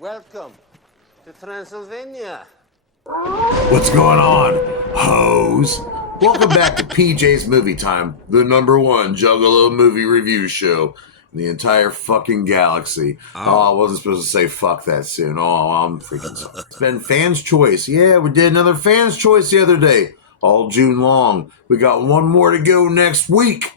Welcome to Transylvania. What's going on, hoes? Welcome back to PJ's Movie Time, the #1 Juggalo movie review show in the entire fucking galaxy. Oh, I wasn't supposed to say fuck that soon. Oh, I'm freaking sorry. It's been Fans' Choice. Yeah, we did another Fans' Choice the other day, all June long. We got one more to go next week.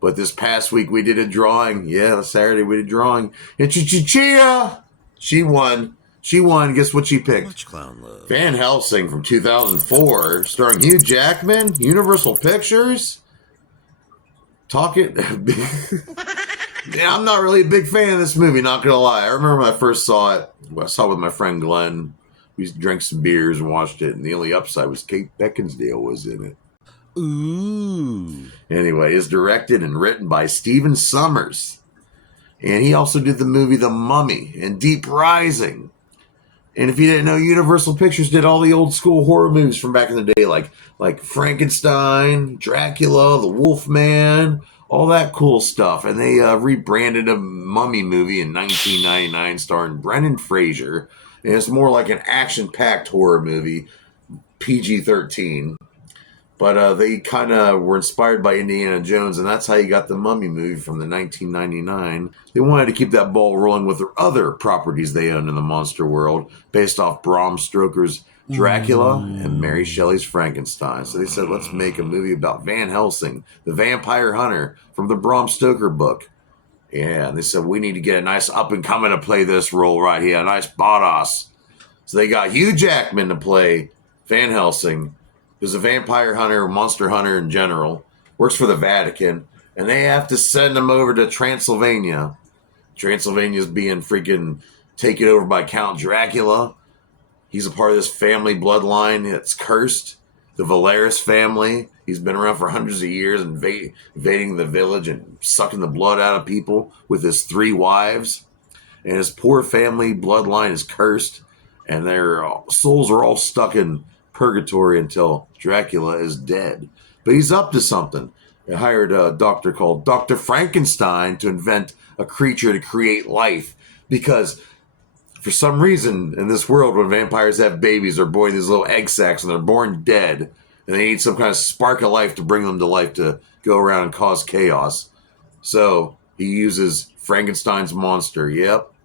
But this past week we did a drawing. Yeah, Saturday we did a drawing. And Chia, she won. She won. Guess what she picked? Much clown love. Van Helsing from 2004, starring Hugh Jackman, Universal Pictures. Talking. Yeah, I'm not really a big fan of this movie, not gonna lie. I remember when I first saw it. I saw it with my friend Glenn. We drank some beers and watched it, and the only upside was Kate Beckinsale was in it. Ooh. Anyway, it's directed and written by Stephen Sommers. And he also did the movie The Mummy and Deep Rising. And if you didn't know, Universal Pictures did all the old school horror movies from back in the day, like Frankenstein, Dracula, The Wolfman, all that cool stuff. And they rebranded a Mummy movie in 1999 starring Brendan Fraser. And it's more like an action-packed horror movie, PG-13. But they kind of were inspired by Indiana Jones, and that's how you got the Mummy movie from the 1999. They wanted to keep that ball rolling with their other properties they own in the monster world, based off Bram Stoker's Dracula and Mary Shelley's Frankenstein. So they said, let's make a movie about Van Helsing, the vampire hunter from the Bram Stoker book. Yeah, and they said, we need to get a nice up-and-coming to play this role right here, a nice badass. So they got Hugh Jackman to play Van Helsing, who's a vampire hunter, monster hunter in general, works for the Vatican, and they have to send him over to Transylvania. Transylvania's being freaking taken over by Count Dracula. He's a part of this family bloodline that's cursed. The Valeris family. He's been around for hundreds of years, invading the village and sucking the blood out of people with his 3 wives. And his poor family bloodline is cursed, and their souls are all stuck in purgatory until Dracula is dead. But he's up to something. They hired a doctor called Dr. Frankenstein to invent a creature to create life, because for some reason in this world, when vampires have babies, they're born in these little egg sacs and they're born dead, and they need some kind of spark of life to bring them to life to go around and cause chaos. So he uses Frankenstein's monster,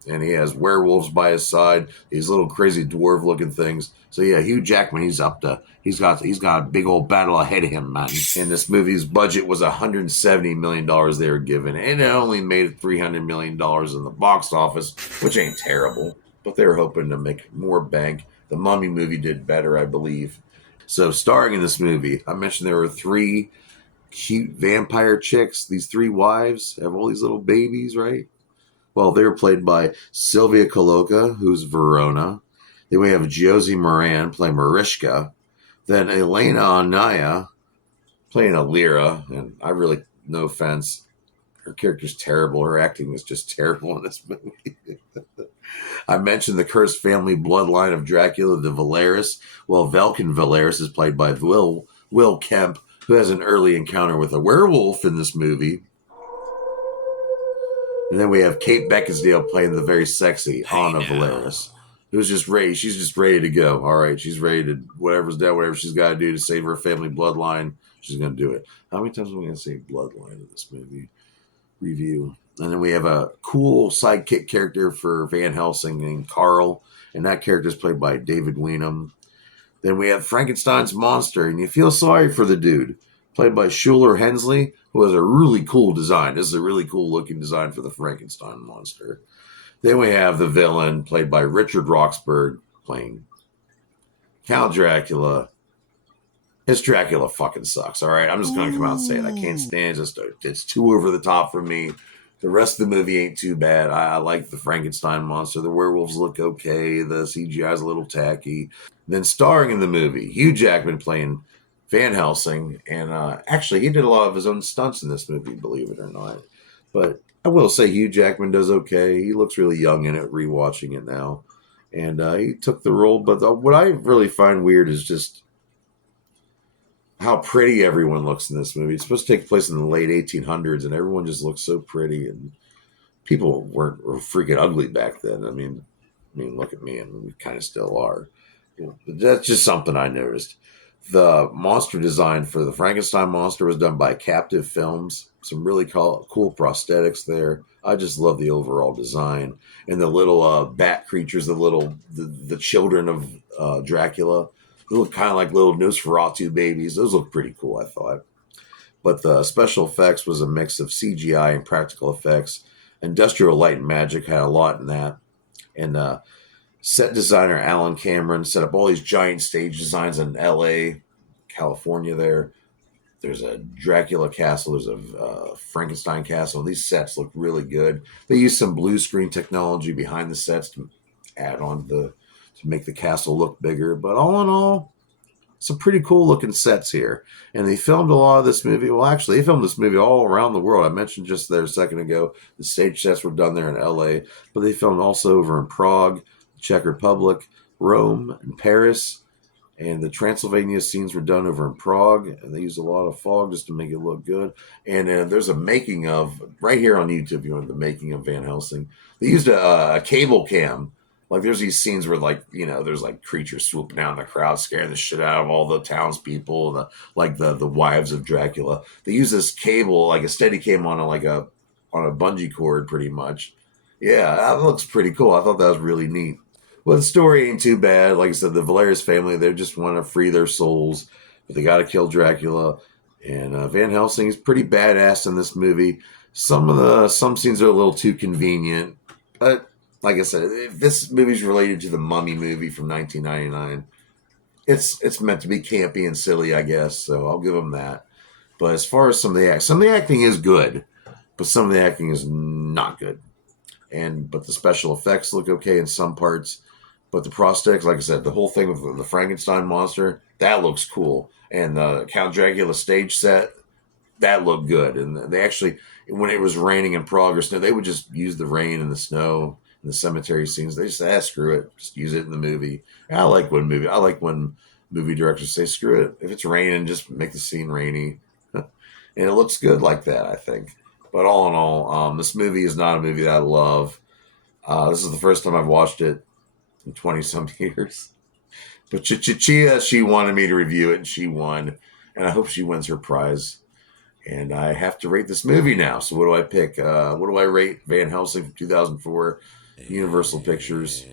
and he has werewolves by his side, these little crazy dwarf looking things. So yeah, Hugh Jackman, he's got a big old battle ahead of him, man. And this movie's budget was $170 million they were given, and it only made $300 million in the box office, which ain't terrible, but they were hoping to make more bank. The Mummy movie did better, I believe. So starring in this movie, I mentioned there were 3 cute vampire chicks. These 3 wives have all these little babies, right? Well, they were played by Sylvia Coloca, who's Verona. Then we have Josie Moran playing Mariska. Then Elena Anaya playing Alira. And I really, no offense, her character's terrible. Her acting is just terrible in this movie. I mentioned the cursed family bloodline of Dracula, the Valeris. Well, Velkin Valeris is played by Will Kemp, who has an early encounter with a werewolf in this movie. And then we have Kate Beckinsale playing the very sexy Anna Valeris, who's just ready. She's just ready to go. All right, she's ready to whatever's done, whatever she's got to do to save her family bloodline. She's going to do it. How many times are we going to say bloodline in this movie review? And then we have a cool sidekick character for Van Helsing named Carl, and that character is played by David Weenham. Then we have Frankenstein's monster, and you feel sorry for the dude, played by Schuler Hensley, who has a really cool design. This is a really cool looking design for the Frankenstein monster. Then we have the villain, played by Richard Roxburgh, playing Count Dracula. His Dracula fucking sucks, all right? I'm just going to come out and say it. I can't stand it. It's too over the top for me. The rest of the movie ain't too bad. I like the Frankenstein monster. The werewolves look okay. The CGI is a little tacky. Then starring in the movie, Hugh Jackman playing Van Helsing. And actually, he did a lot of his own stunts in this movie, believe it or not. But I will say Hugh Jackman does okay. He looks really young in it, rewatching it now. And he took the role. But what I really find weird is just how pretty everyone looks in this movie. It's supposed to take place in the late 1800s, and everyone just looks so pretty. And people were freaking ugly back then. I mean, I mean, look at me, and we kind of still are. That's just something I noticed. The monster design for the Frankenstein monster was done by Captive Films. Some really cool prosthetics there. I just love the overall design, and the little bat creatures, the children of Dracula. They look kind of like little Nosferatu babies. Those look pretty cool, I thought. But the special effects was a mix of CGI and practical effects. Industrial Light and Magic had a lot in that. And set designer Alan Cameron set up all these giant stage designs in LA, California there. There's a Dracula castle. There's a Frankenstein castle. These sets look really good. They use some blue screen technology behind the sets to add on to make the castle look bigger. But all in all, some pretty cool looking sets here. And they filmed a lot of this movie. Well, actually, they filmed this movie all around the world. I mentioned just there a second ago, the stage sets were done there in LA, but they filmed also over in Prague, the Czech Republic, Rome, and Paris. And the Transylvania scenes were done over in Prague, and they used a lot of fog just to make it look good. And there's a making of, right here on YouTube, you know, the making of Van Helsing. They used a cable cam. Like, there's these scenes where, like, you know, there's, like, creatures swooping down the crowd, scaring the shit out of all the townspeople, the wives of Dracula. They use this cable, like a steady cam on a bungee cord, pretty much. Yeah, that looks pretty cool. I thought that was really neat. Well, the story ain't too bad. Like I said, the Valerius family, they just want to free their souls, but they got to kill Dracula. And Van Helsing is pretty badass in this movie. Some scenes are a little too convenient, but like I said, if this movie's related to the Mummy movie from 1999, it's meant to be campy and silly, I guess. So I'll give them that. But as far as some of the acting is good, but some of the acting is not good. But the special effects look okay in some parts. But the prosthetics, like I said, the whole thing with the Frankenstein monster, that looks cool. And the Count Dracula stage set, that looked good. And they actually, when it was raining in Prague or snow, they would just use the rain and the snow and the cemetery scenes. They just say, screw it. Just use it in the movie. I like when movie directors say, screw it. If it's raining, just make the scene rainy. And it looks good like that, I think. But all in all, this movie is not a movie that I love. This is the first time I've watched it in 20-some years. But Chia, she wanted me to review it, and she won. And I hope she wins her prize. And I have to rate this movie now. So what do I pick? What do I rate Van Helsing from 2004, Universal Pictures?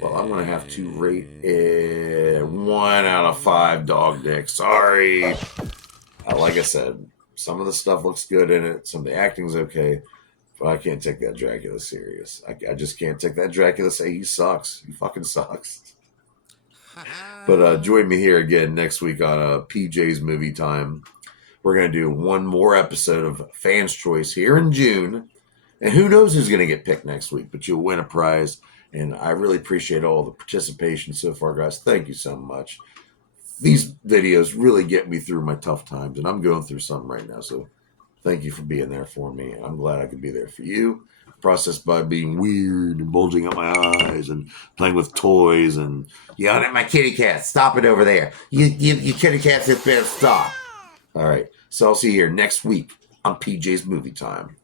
Well, I'm going to have to rate it 1 out of 5 dog dicks. Sorry. Like I said, some of the stuff looks good in it. Some of the acting's okay. But I can't take that Dracula serious. I just can't take that Dracula say he sucks. He fucking sucks. But join me here again next week on PJ's Movie Time. We're going to do one more episode of Fans Choice here in June. And who knows who's going to get picked next week, but you'll win a prize. And I really appreciate all the participation so far, guys. Thank you so much. These videos really get me through my tough times, and I'm going through some right now. So thank you for being there for me. And I'm glad I could be there for you. Processed by being weird and bulging out my eyes and playing with toys and yelling at my kitty cat. Stop it over there. You kitty cats just better stop. All right. So I'll see you here next week on PJ's Movie Time.